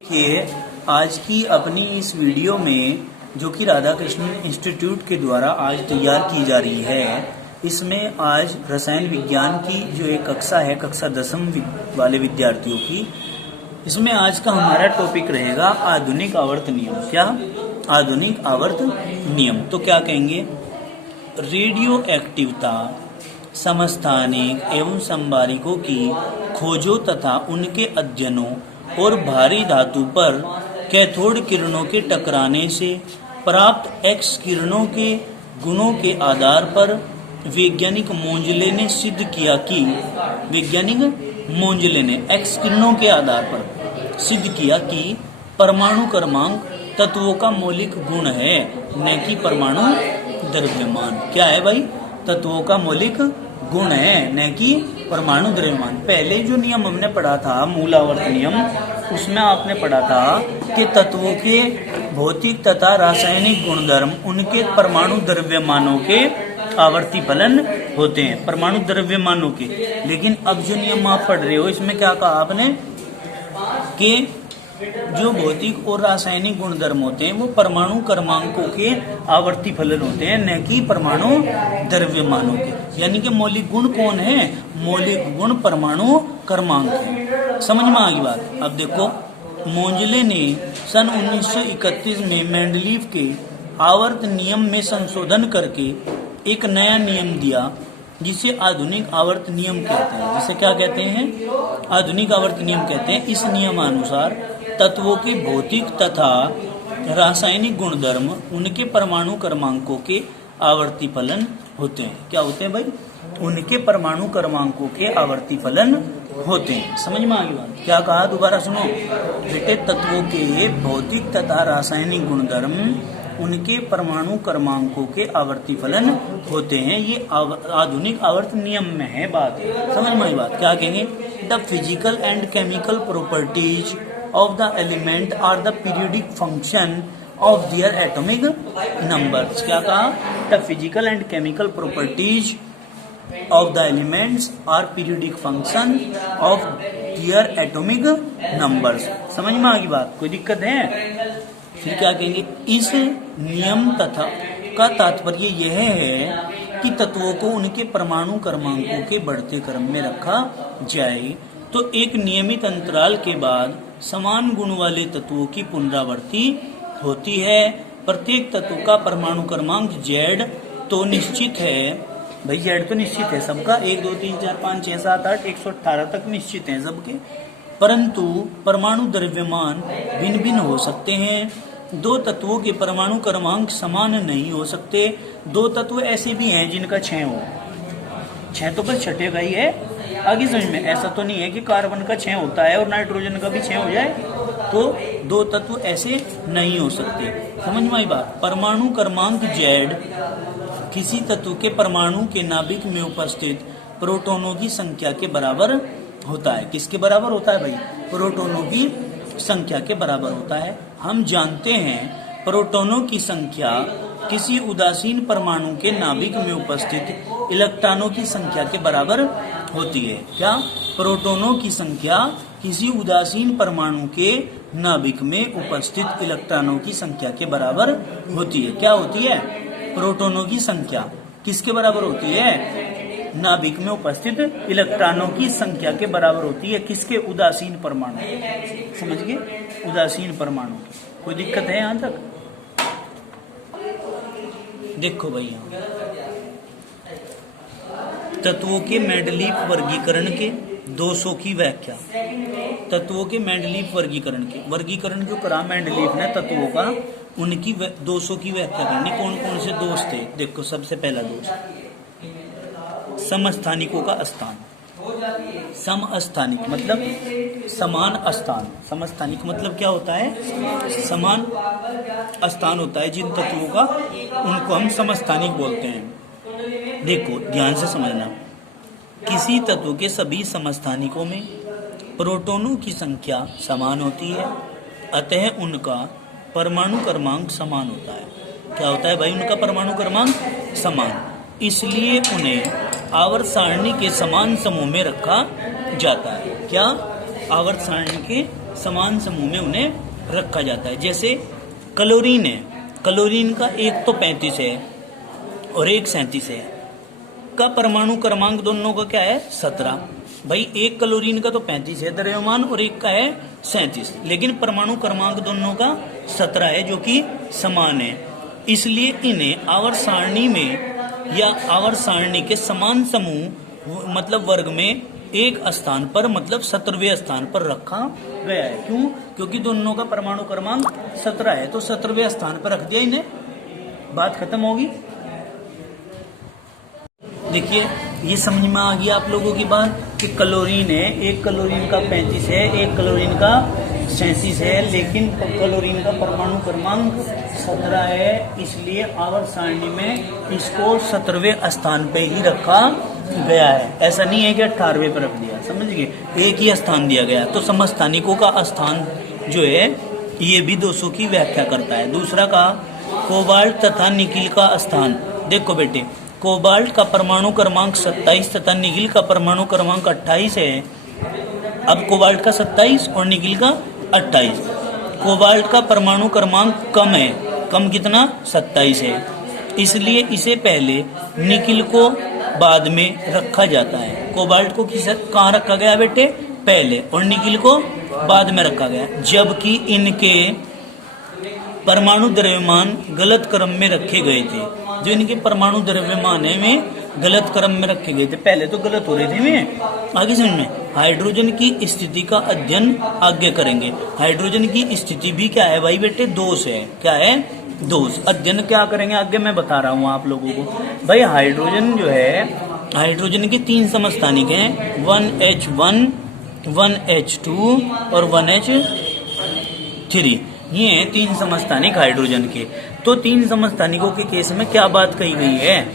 देखिए, आज की अपनी इस वीडियो में जो कि राधा कृष्ण इंस्टीट्यूट के द्वारा आज तैयार की जा रही है, इसमें आज रसायन विज्ञान की जो एक कक्षा है, कक्षा 10वीं वाले विद्यार्थियों की, इसमें आज का हमारा टॉपिक रहेगा आधुनिक आवर्त नियम। क्या? आधुनिक आवर्त नियम। तो क्या कहेंगे? रेडियो एक्टिवता समस्थानिक एवं संबारिकों की खोजों तथा उनके अध्ययनों और भारी धातु पर कैथोड किरणों के टकराने से प्राप्त एक्स किरणों के गुणों के आधार पर वैज्ञानिक मोंजले ने सिद्ध किया कि एक्स किरणों के आधार पर सिद्ध किया कि परमाणु क्रमांक तत्वों का मौलिक गुण है, न कि परमाणु द्रव्यमान। क्या है भाई? तत्वों का मौलिक गुण है, न कि परमाणु द्रव्यमान। पहले जो नियम हमने पढ़ा था, मूल आवर्त नियम, उसमें आपने पढ़ा था कि तत्वों के भौतिक तथा रासायनिक गुणधर्म उनके परमाणु द्रव्यमानों के आवर्ती फलन होते हैं, परमाणु द्रव्यमानों के। लेकिन अब जो नियम आप पढ़ रहे हो, इसमें क्या कहा आपने कि जो भौतिक और रासायनिक गुणधर्म होते हैं वो परमाणु क्रमांकों के आवर्ती फलन होते हैं, न कि परमाणु द्रव्यमानों के। यानी कि मौलिक गुण कौन है? मौलिक गुण परमाणु क्रमांक है। समझ में आ गई बात? अब देखो, मोंजले ने सन 1931 में मेंडलीव के आवर्त नियम में संशोधन करके एक नया नियम दिया, जिसे आधुनिक आवर्त नियम कहते हैं। जिसे क्या कहते हैं? आधुनिक आवर्त नियम कहते हैं। इस नियमानुसार तत्वों के भौतिक तथा रासायनिक गुणधर्म उनके परमाणु क्रमांकों के आवर्ती फलन होते हैं। क्या होते हैं भाई? उनके परमाणु क्रमांकों के आवर्ती फलन होते हैं। समझ में आ गई बात? क्या कहा? दोबारा सुनो बेटे, तत्वों के भौतिक तथा रासायनिक गुणधर्म उनके परमाणु क्रमांकों के आवर्ती फलन होते हैं। ये आधुनिक आवर्त नियम में है बात। समझ में आई बात? क्या कहेंगे? The physical and chemical properties of the element are the periodic function of their atomic numbers. क्या कहा? The physical and chemical properties of the elements are periodic function of their atomic numbers. समझ में आ गई बात? कोई दिक्कत है? फिर क्या कहेंगे? इस नियम तथा का तात्पर्य यह है कि तत्वों को उनके परमाणु क्रमांकों के बढ़ते क्रम में रखा जाए, तो एक नियमित अंतराल के बाद समान गुण वाले तत्वों की पुनरावृत्ति होती है। प्रत्येक तत्व का परमाणु क्रमांक Z तो निश्चित है भाई, Z तो निश्चित है सबका, 1 2 3 4 5 6 7 8 118 तक निश्चित है सबके, परंतु परमाणु द्रव्यमान भिन्न भिन्न हो सकते हैं। दो तत्वों के परमाणु क्रमांक समान नहीं हो सकते। दो तत्व ऐसे भी हैं जिनका 6 हो, 6 तो बस छठेगा ही है। आगे समझ में? ऐसा तो नहीं है कि कार्बन का 6 होता है और नाइट्रोजन का भी 6 हो जाए, तो दो तत्व ऐसे नहीं हो सकते। समझ में आई बात? परमाणु क्रमांक Z किसी तत्व के परमाणु के नाभिक में उपस्थित प्रोटॉनों की संख्या के बराबर होता है। किसके बराबर होता है भाई? प्रोटॉनों की संख्या के बराबर होता है। हम जानते हैं प्रोटॉनों की संख्या किसी उदासीन परमाणु के नाभिक में उपस्थित इलेक्ट्रॉनों की संख्या के बराबर होती है। क्या? प्रोटॉनों की संख्या किसी उदासीन परमाणु के नाभिक में उपस्थित इलेक्ट्रॉनों की संख्या के बराबर होती है। क्या होती है? प्रोटॉनों की संख्या किसके बराबर होती है? नाभिक में उपस्थित इलेक्ट्रॉनों की संख्या के बराबर होती है। किसके? उदासीन परमाणु। समझ गए? उदासीन परमाणु। कोई दिक्कत है यहाँ तक? देखो भैया, तत्वों के मेंडलीव वर्गीकरण के दोषों की व्याख्या। तत्वों के मेंडलीव वर्गीकरण जो करा मेंडलीव ने तत्वों का, उनकी दोषों की व्याख्या करनी। कौन कौन से दोष थे? देखो, सबसे पहला दोष समस्थानिकों का स्थान। समस्थानिक मतलब समान स्थान। समस्थानिक मतलब क्या होता है? समान स्थान होता है जिन तत्वों का, उनको हम समस्थानिक बोलते हैं। देखो ध्यान से समझना, किसी तत्व के सभी समस्थानिकों में प्रोटॉनों की संख्या समान होती है, अतः उनका परमाणु क्रमांक समान होता है। क्या होता है भाई? उनका परमाणु क्रमांक समान, इसलिए उन्हें आवर्त सारणी के समान समूह में रखा जाता है। क्या? आवर्त सारणी के समान समूह में उन्हें रखा जाता है। जैसे क्लोरीन है, क्लोरीन का एक तो 35 है और एक 37 है, का परमाणु क्रमांक दोनों का क्या है 17। भाई एक क्लोरीन का तो 35 है द्रव्यमान और एक का है 37, लेकिन परमाणु क्रमांक दोनों का 17 है जो कि समान है। इसलिए इन्हें आवर्त सारणी में या आवर्त सारणी के समान समूह मतलब वर्ग में एक स्थान पर मतलब 17वें स्थान पर रखा गया है। क्यों? क्योंकि दोनों का परमाणु क्रमांक 17 है, तो 17वें स्थान पर रख दिया इन्हें, बात खत्म होगी। देखिए ये समझ में आ गया आप लोगों की बात कि क्लोरीन है, एक क्लोरीन का 35 है, एक क्लोरीन का 37 है, लेकिन क्लोरीन का परमाणु क्रमांक 17 है, इसलिए आवर्त सारणी में इसको 17वें स्थान पे ही रखा गया है। ऐसा नहीं है कि 18वें पर रख दिया, समझ गए, एक ही स्थान दिया गया। तो समस्थानिकों का स्थान जो है ये भी 200 की व्याख्या करता है। दूसरा का कोबाल्ट तथा निकिल का स्थान। देखो बेटे, कोबाल्ट का परमाणु क्रमांक 27 तथा निकिल का परमाणु क्रमांक 28 है। अब कोबाल्ट का 27 और निकिल का 28। कोबाल्ट का परमाणु क्रमांक कम है, कम कितना 27 है, इसलिए इसे पहले निकिल को बाद में रखा जाता है। कोबाल्ट को कहाँ रखा गया बेटे? पहले, और निकिल को बाद में रखा गया, जबकि इनके परमाणु द्रव्यमान गलत क्रम में रखे गए थे। जो इनके परमाणु द्रव्यमान है वे गलत क्रम में रखे गए थे, पहले तो गलत हो रहे थे वे। आगे समझ में, हाइड्रोजन की स्थिति का अध्ययन आगे करेंगे। हाइड्रोजन की स्थिति भी क्या है भाई बेटे? दोष है। क्या है? दोष। अध्ययन क्या करेंगे आगे मैं बता रहा हूँ आप लोगों को। भाई हाइड्रोजन जो है, हाइड्रोजन के 3 समस्थानिक हैं, 1H1, 1H2 और 1H3। ये हैं 3 समस्थानिक हाइड्रोजन के। तो 3 समस्थानिकों के केस में क्या बात कही गई है?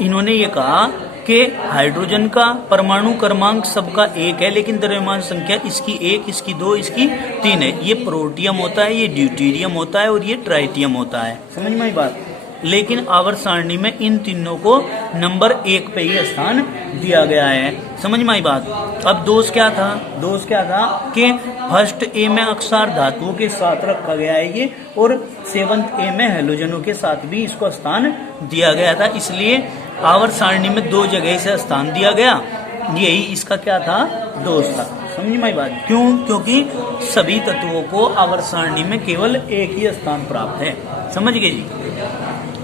इन्होंने ये कहा कि हाइड्रोजन का परमाणु क्रमांक सबका 1 है, लेकिन द्रव्यमान संख्या इसकी 1, इसकी 2, इसकी 3 है। ये प्रोटियम होता है, ये ड्यूटेरियम होता है और ये ट्राइटियम होता है। समझ में आई बात? लेकिन आवर्त सारणी में इन तीनों को नंबर 1 पे ही स्थान दिया गया है। समझ में आई बात? अब दोष क्या था? दोष क्या था कि फर्स्ट ए में अक्षार धातुओं के साथ रखा गया है ये, और 7th ए में हेलोजनों के साथ भी इसको स्थान दिया गया था, इसलिए आवर्त सारणी में 2 जगह से स्थान दिया गया। यही इसका क्या था? दोष था। समझ में आई बात? क्यों? क्योंकि सभी तत्वों को आवर्त सारणी में केवल एक ही स्थान प्राप्त है। समझ गए जी?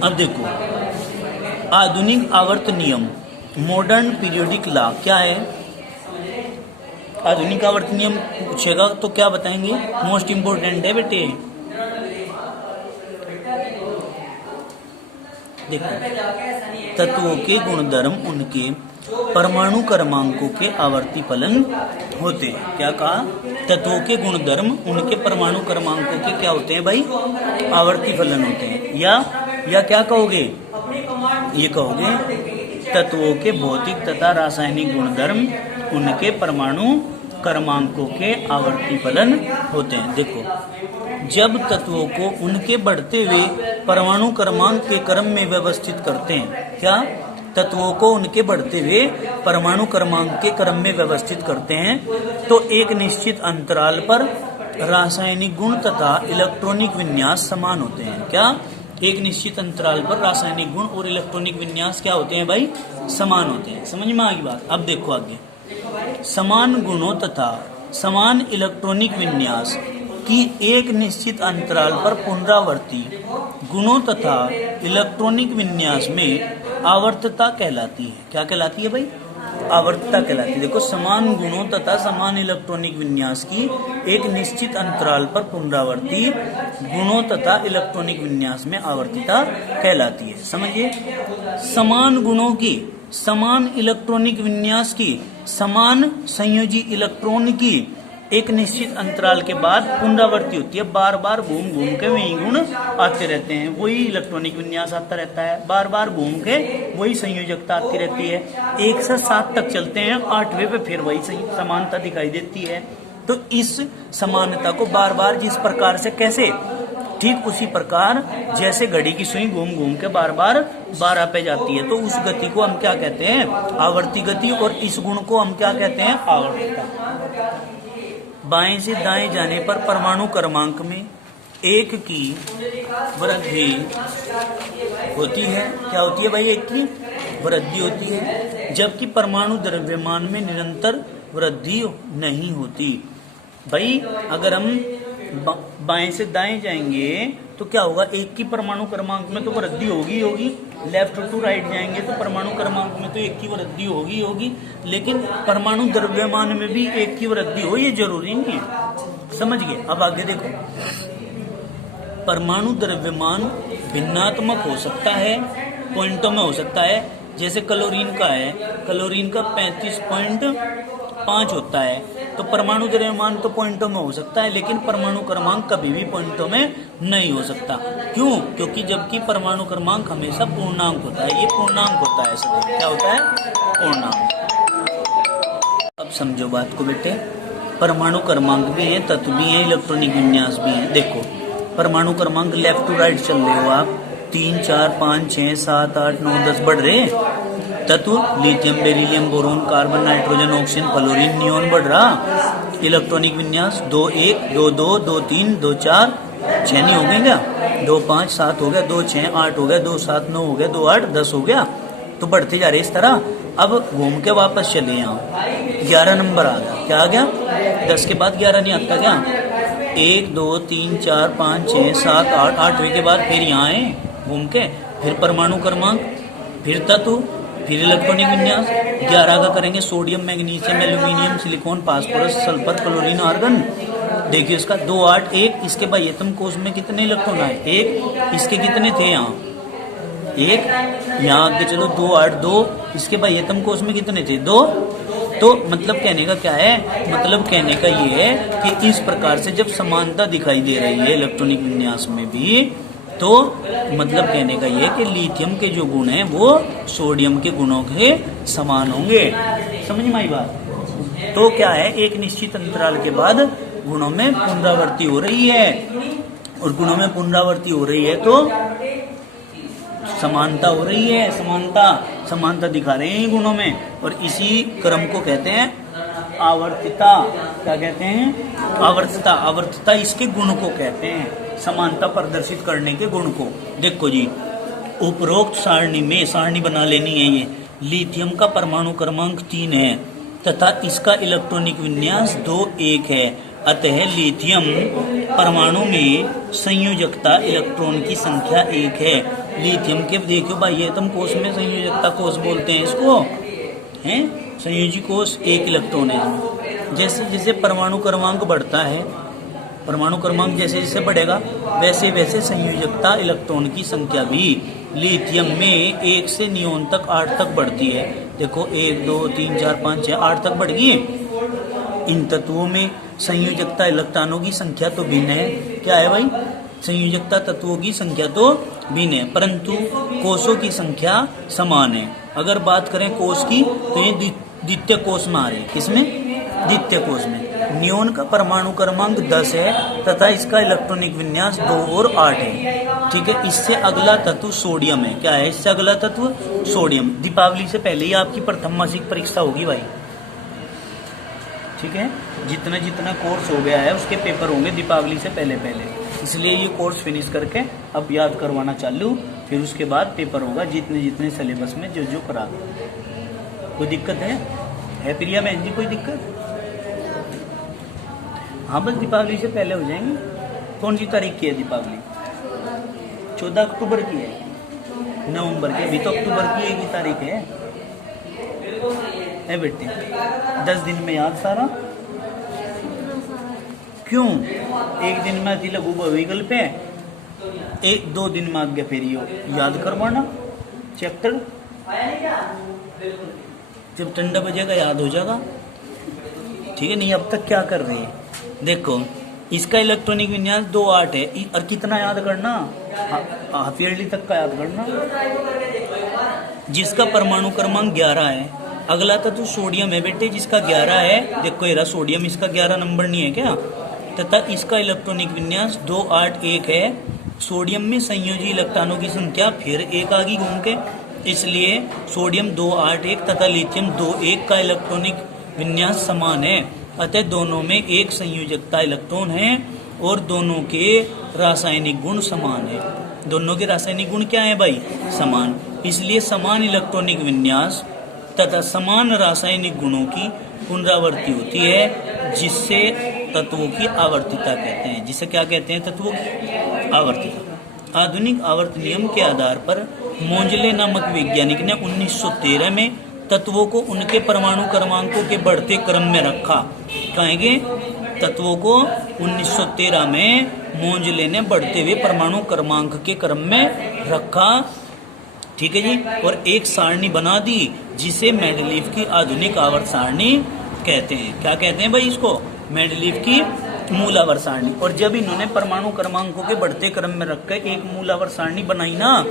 अब देखो, आधुनिक आवर्त नियम, मॉडर्न पीरियोडिक लॉ क्या है? आधुनिक आवर्त नियम पूछेगा तो क्या बताएंगे? मोस्ट इंपोर्टेंट है बेटे। देखो, तत्वों के गुणधर्म उनके परमाणु क्रमांकों के आवर्ती फलन होते हैं। क्या कहा? तत्वों के गुणधर्म उनके परमाणु क्रमांकों के क्या होते हैं भाई? आवर्ती फलन होते हैं। या क्या कहोगे? ये कहोगे तत्वों के भौतिक तथा रासायनिक गुणधर्म उनके परमाणु क्रमांकों के आवर्ती फलन होते हैं। देखो, जब तत्वों को उनके बढ़ते हुए परमाणु क्रमांक के क्रम में व्यवस्थित करते हैं, क्या? तत्वों को उनके बढ़ते हुए परमाणु क्रमांक के क्रम में व्यवस्थित करते हैं, तो एक निश्चित अंतराल पर रासायनिक गुण तथा इलेक्ट्रॉनिक विन्यास समान होते हैं। क्या? एक निश्चित अंतराल पर रासायनिक गुण और इलेक्ट्रॉनिक विन्यास क्या होते हैं भाई? समान होते हैं। समझ में आ गई बात? अब देखो आगे, समान गुणों तथा समान इलेक्ट्रॉनिक विन्यास की एक निश्चित अंतराल पर पुनरावर्ती गुणों तथा इलेक्ट्रॉनिक विन्यास में आवर्तता कहलाती है। क्या कहलाती है भाई? आवर्तता कहलाती है। देखो, समान गुणों तथा समान इलेक्ट्रॉनिक विन्यास की एक निश्चित अंतराल पर पुनरावर्ती गुणों तथा इलेक्ट्रॉनिक विन्यास में आवर्तता कहलाती है। समझिए, समान गुणों की, समान इलेक्ट्रॉनिक विन्यास की, समान संयोजी इलेक्ट्रॉन की एक निश्चित अंतराल के बाद पुनरावृत्ति होती है। बार बार घूम घूम के वही गुण आते रहते हैं, वही इलेक्ट्रॉनिक विन्यास आता रहता है, बार बार घूम के वही संयोजकता आती रहती है। 1 से 7 तक चलते हैं, 8वें पे फिर वही समानता दिखाई देती है। तो इस समानता को बार बार जिस प्रकार से, कैसे? ठीक उसी प्रकार जैसे घड़ी की सुई घूम घूम के बार बार 12 पे जाती है, तो उस गति को हम क्या कहते हैं? आवर्ती गति। और इस गुण को हम क्या कहते हैं? आवर्तता। बाएं से दाएं जाने पर परमाणु क्रमांक में 1 की वृद्धि होती है। क्या होती है भाई? 1 की वृद्धि होती है, जबकि परमाणु द्रव्यमान में निरंतर वृद्धि नहीं होती। भाई अगर हम बाएं से दाएं जाएंगे तो क्या होगा? 1 की परमाणु क्रमांक में तो वृद्धि होगी। लेफ्ट टू राइट जाएंगे तो परमाणु क्रमांक में तो 1 की वृद्धि होगी, लेकिन परमाणु द्रव्यमान में भी 1 की वृद्धि हो ये जरूरी नहीं है। समझ गए? अब आगे देखो, परमाणु द्रव्यमान भिन्नात्मक हो सकता है, पॉइंटों में हो सकता है। जैसे क्लोरीन का है, क्लोरीन का 35.5 होता है, तो परमाणु द्रव्यमान तो पॉइंटों में हो सकता है, लेकिन परमाणु क्रमांक कभी भी पॉइंटों में नहीं हो सकता। क्यों? क्योंकि जबकि परमाणु क्रमांक हमेशा पूर्णांक होता है। ये पूर्णांक होता है सदैव। क्या होता है? पूर्णांक। अब समझो बात को बेटे, परमाणु क्रमांक भी है, तत्व भी है, इलेक्ट्रॉनिक विन्यास भी है। देखो परमाणु क्रमांक लेफ्ट टू राइट चल रहे हो आप, 3, 4, 5, 6, 7, 8, 9, 10 बढ़ रहे। तत्व lithium, beryllium, boron, carbon, nitrogen, oxygen, fluorine, neon बढ़ रहा। इलेक्ट्रॉनिक विन्यास 2, 1, 2, 2, 2, 3, 2, 4, 6 नहीं हो गए क्या? 2, 5, 7 हो गया, 2, 6, 8 हो गया, 2, 7, 9 हो गया, 2, 8, 10 हो गया। तो बढ़ते जा रहे इस तरह। अब घूम के वापस चले यहाँ, 11 नंबर आ गया। क्या आ गया? 10 के बाद 11 नहीं आता क्या? 1, 2, 3, 4, 5, 6, 7, 8, 8वें के बाद फिर यहाँ आए घूम के, फिर परमाणु क्रमांक, फिर तत्व, फिर इलेक्ट्रॉनिक विन्यास। 11 का करेंगे sodium, magnesium, aluminium, silicon, phosphorus, sulphur, chlorine, argon. देखिए इसका 2, 8, 1। इसके बाह्यतम कोश में कितने इलेक्ट्रॉन आए? 1। इसके कितने थे यहाँ? 1। यहाँ आगे चलो 2, 8, 2। इसके बाह्यतम कोश में कितने थे? 2। तो मतलब कहने का क्या है? मतलब कहने का ये है कि इस प्रकार से जब समानता दिखाई दे रही है इलेक्ट्रॉनिक विन्यास में भी, तो मतलब कहने का ये है कि लिथियम के जो गुण हैं वो सोडियम के गुणों के समान होंगे। समझ में आई बात? तो क्या है, एक निश्चित अंतराल के बाद गुणों में पुनरावृत्ति हो रही है, और गुणों में पुनरावृत्ति हो रही है तो समानता हो रही है। समानता दिखा रहे हैं गुणों में, और इसी क्रम को कहते हैं आवर्तता। क्या कहते हैं? आवर्तता इसके गुण को कहते हैं, समानता प्रदर्शित करने के गुण को। देखो जी, उपरोक्त सारणी में सारणी बना लेनी है ये। लिथियम का परमाणु क्रमांक 3 है तथा इसका इलेक्ट्रॉनिक विन्यास 2, 1 है। अतः लिथियम परमाणु में संयोजकता इलेक्ट्रॉन की संख्या 1 है। लिथियम के देखो बाह्यतम कोश में संयोजकता कोश बोलते हैं इसको, हैं? संयोजी कोश 1 इलेक्ट्रॉन है। जैसे जैसे परमाणु क्रमांक बढ़ता है, परमाणु क्रमांक जैसे जैसे बढ़ेगा वैसे वैसे संयोजकता इलेक्ट्रॉन की संख्या भी लिथियम में 1 से नियोन तक 8 तक बढ़ती है। देखो 1, 2, 3, 4, 5, 6, 8 तक बढ़ गई। इन तत्वों में संयोजकता इलेक्ट्रॉनों की संख्या तो भिन्न है। क्या है भाई? संयोजकता तत्वों की संख्या तो भिन्न है, परंतु कोषों की संख्या समान है। अगर बात करें कोष की तो ये द्वितीय कोष में आ रहे हैं। किसमें? द्वितीय कोष में। नियोन का परमाणु क्रमांक 10 है तथा इसका इलेक्ट्रॉनिक विन्यास 2 और 8 है। ठीक है, इससे अगला तत्व सोडियम है। क्या है इससे अगला तत्व? सोडियम। दीपावली से पहले ही आपकी प्रथम मासिक परीक्षा होगी भाई। ठीक है, जितना जितना कोर्स हो गया है उसके पेपर होंगे दीपावली से पहले, इसलिए ये कोर्स फिनिश करके अब याद करवाना चालू, फिर उसके बाद पेपर होगा जितने जितने सिलेबस में जो करा। कोई दिक्कत है प्रिया बहन जी? कोई दिक्कत? हाँ, बस दीपावली से पहले हो जाएंगे। कौन सी तारीख की है दीपावली? 14 अक्टूबर की है, नवंबर की। अभी तो अक्टूबर की एक ही तारीख है बेटे। 10 दिन में याद सारा? क्यों? एक दिन में अति लघु बहुविकल्प है, 1-2 दिन में आगे फिर याद करवाना चैप्टर। जब ठंडा बजेगा याद हो जाएगा। ठीक है, नहीं अब तक क्या कर रहे हैं? देखो इसका इलेक्ट्रॉनिक विन्यास 2, 8 है, और कितना याद करना? हाफ ईयरली तक का याद करना। जिसका परमाणु क्रमांक 11 है। अगला तत्व सोडियम है बेटे, जिसका 11 है। देखो ये रहा सोडियम, इसका 11 नंबर नहीं है क्या? तथा इसका इलेक्ट्रॉनिक विन्यास 2, 8, 1 है। सोडियम में संयोजी इलेक्ट्रॉनों की संख्या फिर 1 आ गई घूम के, इसलिए सोडियम 2, 8, 1 तथा लिथियम 2, 1 का इलेक्ट्रॉनिक विन्यास समान है। अतः दोनों में एक संयोजकता इलेक्ट्रॉन है और दोनों के रासायनिक गुण समान है। दोनों के रासायनिक गुण क्या है भाई? समान। इसलिए समान इलेक्ट्रॉनिक विन्यास तथा समान रासायनिक गुणों की पुनरावृत्ति होती है, जिससे तत्वों की आवर्तिता कहते हैं। जिसे क्या कहते हैं? तत्वों की आवर्तिता। आधुनिक आवर्त नियम के आधार पर मोंजले नामक वैज्ञानिक ने 1913 में तत्वों को उनके परमाणु क्रमांकों के बढ़ते क्रम में रखा। कहेंगे तत्वों को 1913 में मोंजले ने बढ़ते हुए परमाणु क्रमांक के क्रम में रखा, ठीक है जी, और एक सारणी बना दी जिसे मेंडलीव की आधुनिक आवर्त सारणी कहते हैं। क्या कहते हैं भाई इसको? मेंडलीव की मूल आवर्त सारणी। और जब इन्होंने परमाणु क्रमांकों के बढ़ते क्रम में रखकर एक मूल आवर्त सारणी बनाई ना,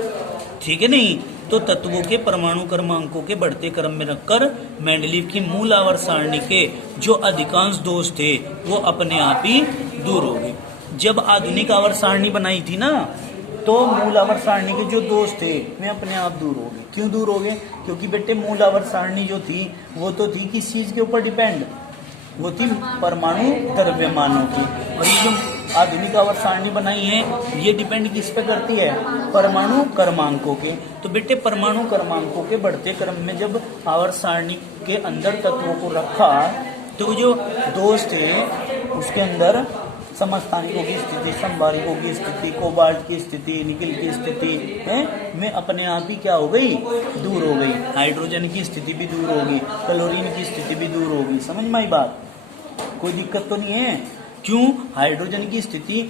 ठीक है नहीं, तो तत्वों के परमाणु क्रमांकों के बढ़ते क्रम में रखकर मेंडलीव की मूल आवर्त सारणी के जो अधिकांश दोष थे वो अपने आप ही दूर हो गए। जब आधुनिक आवर्त सारणी बनाई थी ना, तो मूल आवर्त सारणी के जो दोष थे वे अपने आप दूर हो गए। क्यों दूर हो गए? क्योंकि बेटे मूल आवर्त सारणी जो थी वो तो थी किस चीज के ऊपर डिपेंड? वो थी परमाणु द्रव्यमानों की। और ये जो आधुनिक आवर्त सारणी बनाई है ये डिपेंड किस पे करती है? परमाणु क्रमांकों के। तो बेटे परमाणु क्रमांकों के बढ़ते क्रम में जब आवर्त सारणी के अंदर तत्वों को रखा तो जो दोष थे उसके अंदर समस्थानिकों की स्थिति, संभारिकों की स्थिति, कोबाल्ट की स्थिति, निकल की स्थिति है में अपने आप ही क्या हो गई? दूर हो गई। हाइड्रोजन की स्थिति भी दूर होगी, क्लोरीन की स्थिति भी दूर होगी। समझ में आई बात? कोई दिक्कत तो नहीं है। क्यों? हाइड्रोजन की स्थिति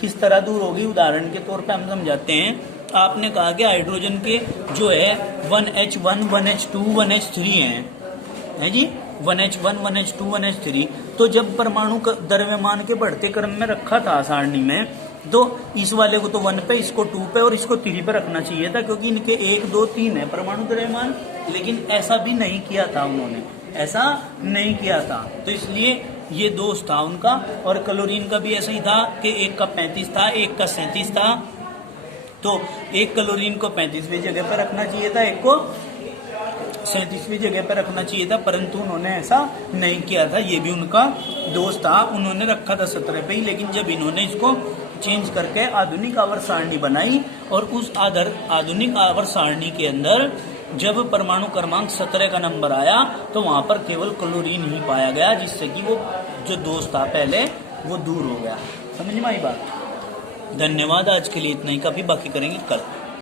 किस तरह दूर होगी? उदाहरण के तौर पे हम समझाते हैं। आपने कहा कि हाइड्रोजन के जो है 1H1, 1H2, 1H3 है जी, 1H1, 1H2, 1H3। तो जब परमाणु द्रव्यमान के बढ़ते क्रम में रखा था सारणी में, तो इस वाले को तो 1 पे, इसको 2 पे और इसको 3 पे रखना चाहिए था, क्योंकि इनके 1, 2, 3 है परमाणु द्रव्यमान। लेकिन ऐसा भी नहीं किया था उन्होंने, ऐसा नहीं किया था। तो इसलिए ये दोष था उनका। और क्लोरीन का भी ऐसा ही था कि एक का 35 था, एक का 37 था। तो एक क्लोरीन को 35वीं जगह पर रखना चाहिए था, एक को 37वीं जगह पर रखना चाहिए था, परंतु उन्होंने ऐसा नहीं किया था। ये भी उनका दोष था। उन्होंने रखा था 17 पे ही, लेकिन जब इन्होंने इसको चेंज करके आधुनिक आवर्त सारणी बनाई और उस आधुनिक आवर्त सारणी के अंदर जब परमाणु क्रमांक 17 का नंबर आया तो वहां पर केवल क्लोरीन ही पाया गया, जिससे कि वो जो दोष था पहले वो दूर हो गया। समझ में आई बात? धन्यवाद। आज के लिए इतना ही, काफी बाकी करेंगे कल।